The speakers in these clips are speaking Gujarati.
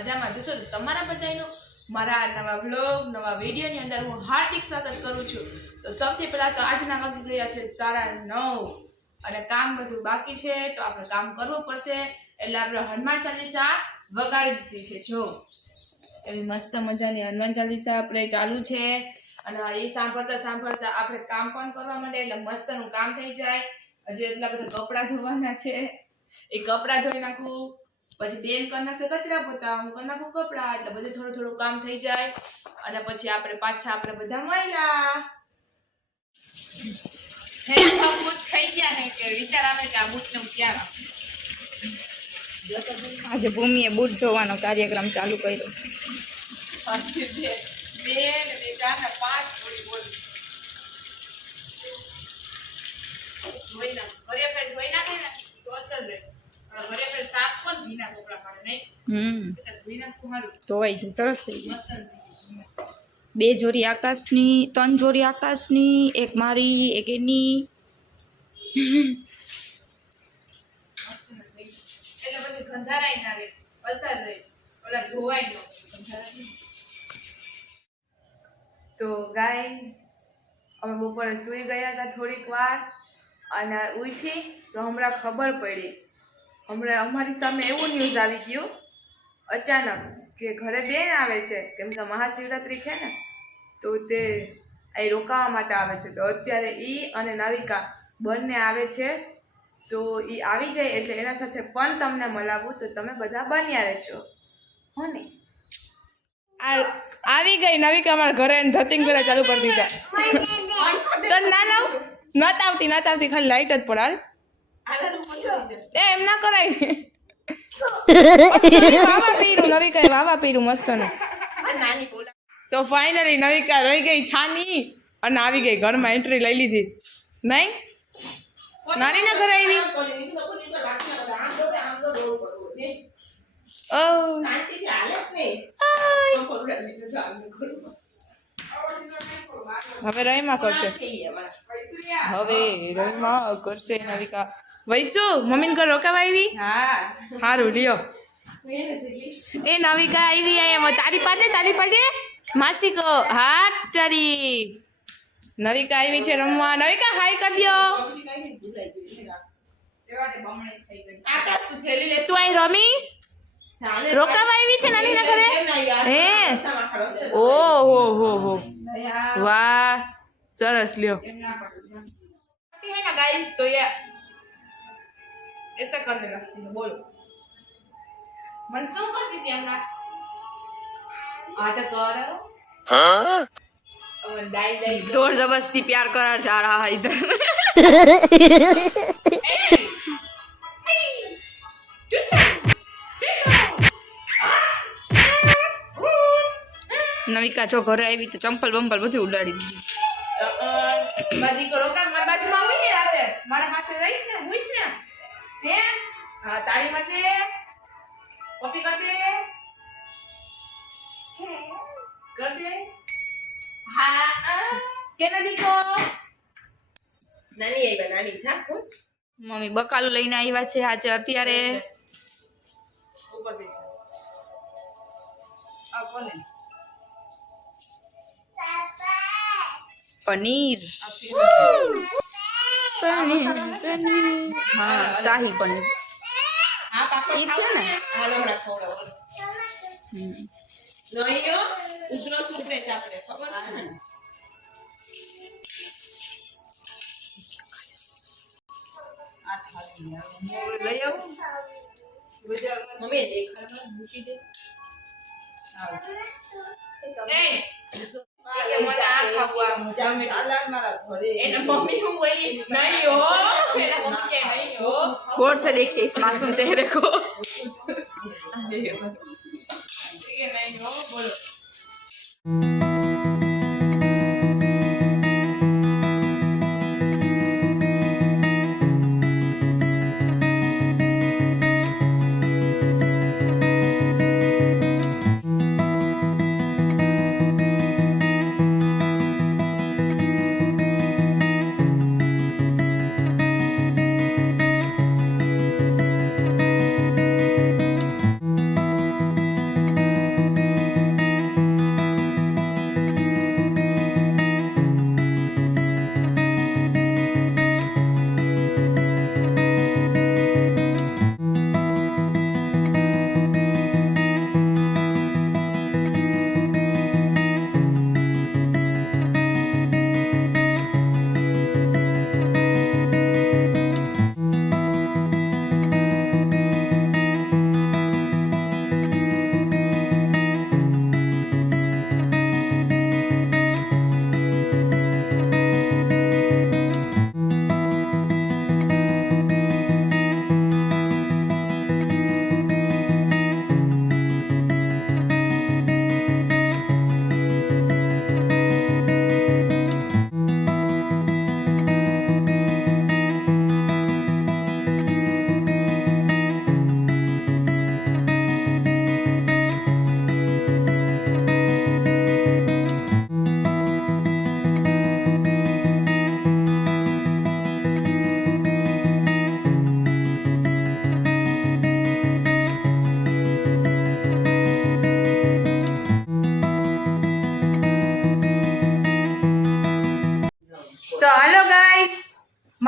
મજામાં જશો તો તમારા બધાનું મારા નવા વ્લોગ નવા વિડીયોની અંદર હું હાર્દિક સ્વાગત કરું છું। તો સૌથી પહેલા તો આજના વાગી ગયા છે 9:30 અને કામ બધું બાકી છે તો આપણે કામ કરવું પડશે એટલે આપણે હનુમાન ચાલીસા વગાડી દીધી છે। જો એવી મસ્ત મજાની હનુમાન ચાલીસા આપણે ચાલુ છે અને એ સાંભળતા સાંભળતા આપણે કામ પણ કરવા માંડે એટલે મસ્તનું કામ થઈ જાય। હજી એટલા બધા કપડાં ધોવાના છે એ કપડાં ધોઈ નાખું પછી બેન કરી નાખશે કચરા પોતા હું કરી નાખું કપડાં એટલે બધું થોડું થોડું કામ થઈ જાય અને પછી આપણે પાછા આપણે બધા મળ્યા બૂટ થઈ ગયા ને કે વિચાર આવે કે આ બૂટને હું ક્યાં રાખું। આજે ભૂમિએ બૂટ ધોવાનો કાર્યક્રમ ચાલુ કર્યો। બે ને 4 ને 5 જોડી બોલ ધોઈ નાખ ઘરે ફેર ધોઈ નાખે ને તો અસર રહે ઘરે ફેર સાફ પણ ભીના કપડા પાડે નહીં ધોઈ નાખું મારું ધોવાઈ છે સરસ થઈ ગઈ। મસ્ત 2 જોડી આકાશની 3 જોડી આકાશની એક મારી એક એની એટલે પછી ગંધારાય ના રે અસર રહે ઓલા ધોવાય ન તો ગાઈઝ અમે બપોરે સૂઈ ગયા હતા થોડીક વાર અને ઉઠી તો હમણાં ખબર પડી હમણાં અમારી સામે એવું ન્યૂઝ આવી ગયું અચાનક કે ઘરે બેન આવે છે કેમ કે મહાશિવરાત્રી છે ને તો તે એ રોકાવા માટે આવે છે તો અત્યારે ઈ અને નવિકા બંને આવે છે તો ઈ આવી જાય એટલે એના સાથે પણ તમને મળાવું તો તમે બધા બન્યા રહેજો હો ને। આવી ગઈ નવિકા અમારા ઘરે ધતિંગ કરે ચાલુ કરી દીધા તો ના લાવ નત આવતી ખાલી લાઈટ જ પડાલ એમ ના કરાય વાવા પીરું નવિકા વાવા પીરું મસ્ત તો ફાઇનલી નવિકા રહી ગઈ છાની અને આવી ગઈ ઘરમાં એન્ટ્રી લઈ લીધી નહીં નાની ના ઘરે આવી હવે રહીમાં કરશે હવે રહીમાં કરશે નવિકા વૈસુ મમ્મીને ઘર રોકાવા આવી સારું લ્યો એ નવિકા આવી એમ તારી પાડે માસી કહો હાથ તારી નવિકા આવી છે રમવા નવિકા હાય કરી દો તું અહીં રમીશ રોકાવા આવી છે નાની ના ઘરે હે ઓહો હો હો વાહ સરસ લ્યો है ना गाइस तो ये ऐसा करने लगती है बोलो मनसूख करती थी हमरा आधा करो हाँ दाई दाई जोर जबरदस्ती प्यार करार जा रहा है इधर નવિકા જો ઘરે આવી તો ચંપલ બંપલ બધું ઉડાડી દીધી બાજી કરો કા મારા બાજુમાં હોય ને રાતે મારા પાસે રહીશ ને હુઈશ ને હે હા તારી માટે કોપી કર દે હા કે નથી કો નાની આવી નાની છે મમ્મી બકાલું લઈને આવ્યા છે આજે અત્યારે ઉપર દે આ કોને પનીર હા શાહી પનીર ઈ છે ને લઈ આવું મમ્મી દેખાડવા મૂકી દે એ મને આ ખાવા એના મમ્મી હું બોલી નહીં હો એના મમ્મી કે નહીં હો गौर से देखिए इस मासूम चेहरे को नहीं हो बोलो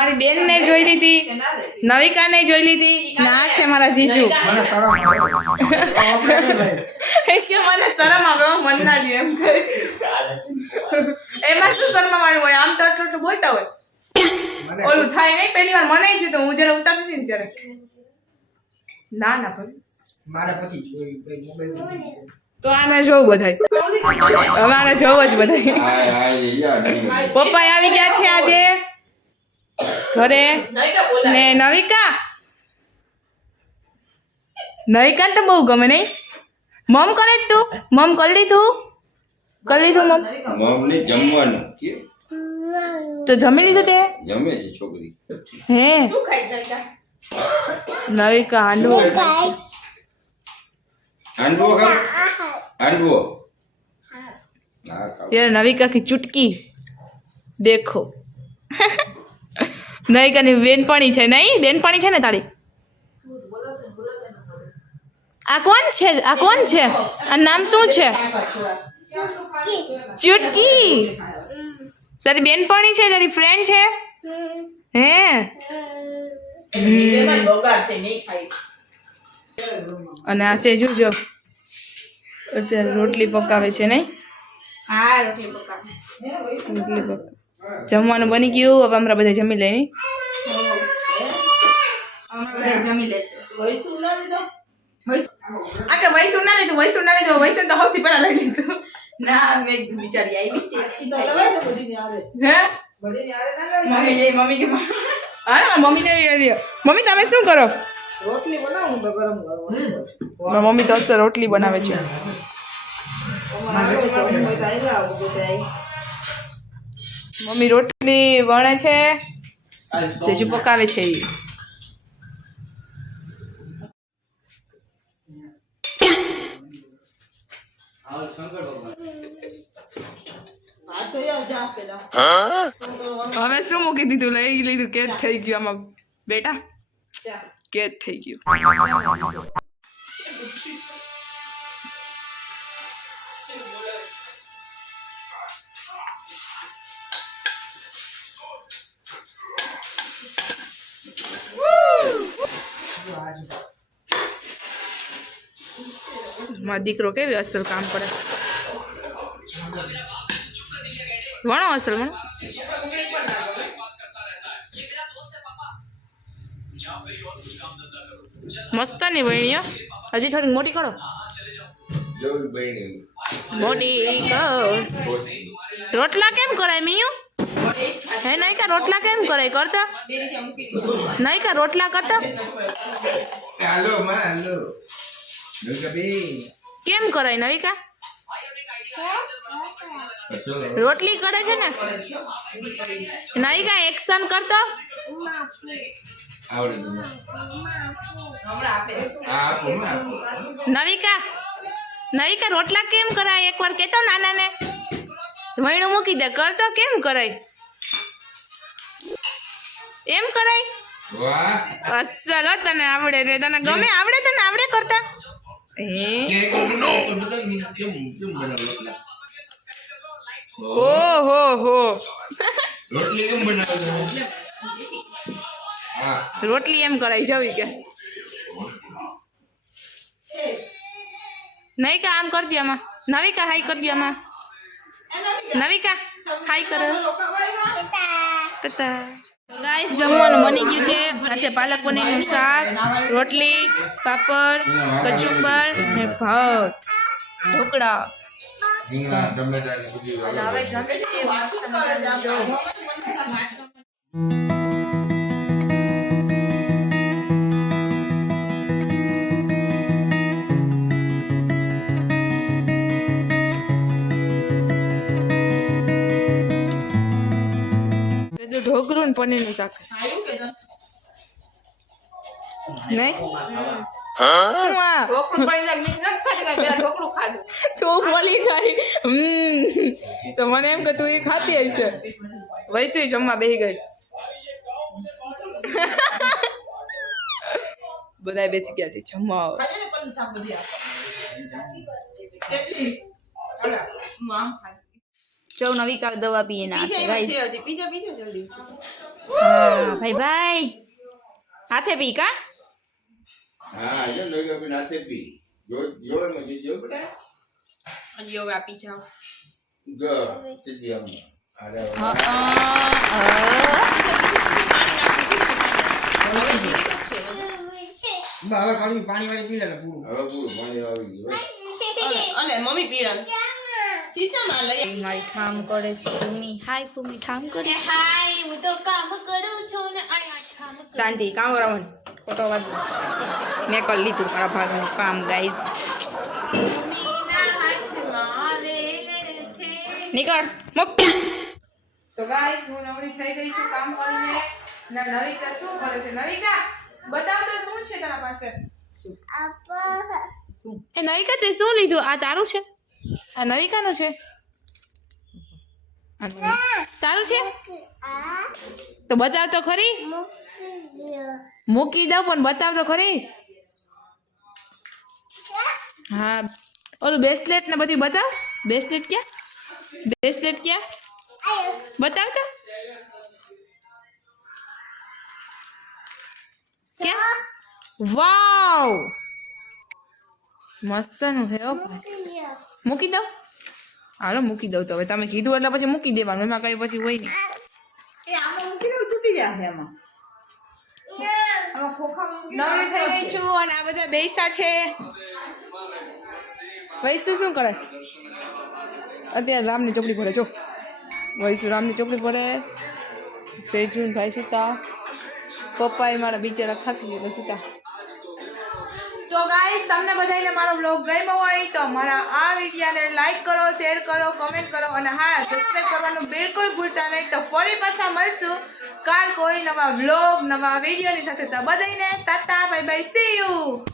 મારી બેન ને જોઈ લીધી, નવિકા ને જોઈ લીધી, ના છે મારા જીજુ. મને શરમ આવે. એ કે મને શરમ આવે મન ના લ્યો એમ કરી. એમાં શું શરમાવાનું હોય? આમ તો એટલું એટલું બોલતા હોય. મને ઓલું થાય નહીં. પહેલી વાર મને થયું તો હું જયારે ઉતારતી હતી ને ત્યારે ના ના ભાઈ મારે પછી જોઈ મોબાઈલ તો આને જોવું બધાય. હવે આને જોવું જ બધાય. પપ્પા આવી ગયા છે આજે ઘરે ને નવિકા તો બહુ ગમે નહીં. મમ કરે જ તું? મમ કરી લીધું મમ? મમ્મી જમવાનું કે તો જમી લીધું તે? જમે છે છોકરી. હે નવિકા હાંડવો હાંડવો ખાવ હાંડવો હા ખાવ यार नविका की चुटकी देखो. नविका ની બેનપણી છે નહીં? બેનપણી છે ને તારી? આ કોણ છે? આ નામ શું છે? ચુટકી. તારી બેનપણી છે? તારી ફ્રેન્ડ છે? હે અને આ છે જોજો અત્યારે રોટલી પકાવે છે નહીં? હા રોટલી પકાવ. રોટલી પકાવે. જમવાનું બની ગયું. હવે અમારા બધા જમી લઈએ નહીં? અમે બધા જમી લેશે. આ કે વૈસું ના લીધું. વૈસું તો સૌથી પહેલા લઈ લીધું. ના મેં બિચારી આવી હતી. હે મમ્મી કે હા મમ્મી ને લ્યો. મમ્મી તમે શું કરો? મમ્મી તો અસર રોટલી બનાવે છે. મમ્મી રોટલી વણે છે, સેજુ પકાવે છે. હવે શું મૂકી દીધું? લઈ લીધું. કેદ થઈ ગયું આમાં બેટા, કેદ થઈ ગયું. મારો દીકરો કેવી અસલ કામ કરે. વણો અસલ વણો. મસ્ત ની વણીઓ. હજી થોડી મોટી કરો. જોઈ બહેણી મોટી કરો. રોટલા કેમ કરાય મિયું? હે નાયકા રોટલા કેમ કરાય? કરતો નાયકા રોટલા કરતો હાલો માં હાલો નવિકાબેન કેમ કરાય? નવિકા રોટલી કરે છે ને. નવિકા એક્શન કરતો. આવડે તમને હા આપો માં નવિકા રોટલા કેમ કરાય? એકવાર કેતો નાના ને વણું મૂકી દે. કરતો કેમ કરાય? એમ કરાય? વાહ અસલ હો. તને આવડે ને? તને ગમે? આવડે? તને આવડે કરતા? ઓહો હો. રોટલી કેમ બનાવે? હા રોટલી એમ કરાય જવી કે નવિકા આમ કરજે. આમાં નવિકા હાઈ કરજે. આમાં નવિકા હાઈ કરો. ગાઈસ જમવાનું બની ગયું છે. આ છે પાલક પનીરનું શાક, રોટલી, પાપડ, કચુંબર ને ભાત, ઢોકળા. રીંગણા ટમેટાની સબ્જી અને હવે જમી લઈએ મસ્ત મજાનું. જો ઢોકળું ને પનીરનું શાક નહીં. ઢોકળું પડી જાય મિક્સ નથી ખાતી કાંઈ. પેલા ઢોકળું ખાધું. તું બોલી ખાઈ. તો મને એમ કે તું એ ખાતી હશે. વૈસી જમવા બેસી ગઈ. બધા બેસી ગયા છે જમવા. જો નવી દવા પીએ ના હા ભાઈ ભાઈ હાથે પી કા હા જો નવી કપી નાથે પી જો એમાં જો બેટા હજી હવે આપી જાઓ જો સીધી આમ અરે હા હવે જીરી તો છે હવે પાણી વાળી પી લે ને પૂરું. હવે પૂરું પાણી આવી ગયું અને મમ્મી પીરા સીસામાં લઈ મારી ઠામ કરે છે ભૂમિ હાય ભૂમિ ઠામ કરે હાય હું તો કામ કરું છું ને આ ઠામ શાંતિ કામ કરવાનું ખોટો વાત મેં કરી લીધું મારા ભાગનું કામ ગાઈસ નીકળ મુક તો ગાઈસ હું નવરી થઈ ગઈ છું કામ કરીને ના નવિકા શું કરે છે નવિકા બતાવ તો શું છે તારા પાસે શું એ નવિકા તે શું લીધું આ તારું છે આ નવિકાનું છે તારું છે તો બતાવ તો ખરી મૂકી દઉં પણ બતાવ તો ખરી હા ઓલું બ્રેસલેટ ને બધી બતાવ બ્રેસલેટ ક્યાં બતાવ તો ક્યાં વાવ મસ્ત નું છે મૂકી દઉં હાલો મૂકી દઉં તો હવે તમે કીધું એટલે પછી મૂકી દેવાનું એમાં કઈ પછી હોય નહીં નવી થઈ ગઈ છું અને આ બધા બેસા છે વૈસુ શું કરે અત્યારે રામની ચોપડી ભરે જો વૈસુ રામની ચોપડી ભરે સેજુન ભાઈ સુતા પપ્પા એ મારા બિચારા થાકી ગયેલા સુતા તો ગાઈસ તમને બધાને મારો બ્લોગ ગમ્યો હોય તો મારા આ વિડીયોને લાઈક કરો શેર કરો કમેન્ટ કરો અને હા સબસ્ક્રાઇબ કરવાનું બિલકુલ ભૂલતા નહીં તો ફરી પાછા મળશું કાલ કોઈ નવા બ્લોગ નવા વિડીયોની સાથે તો બધાને Tata bye bye see you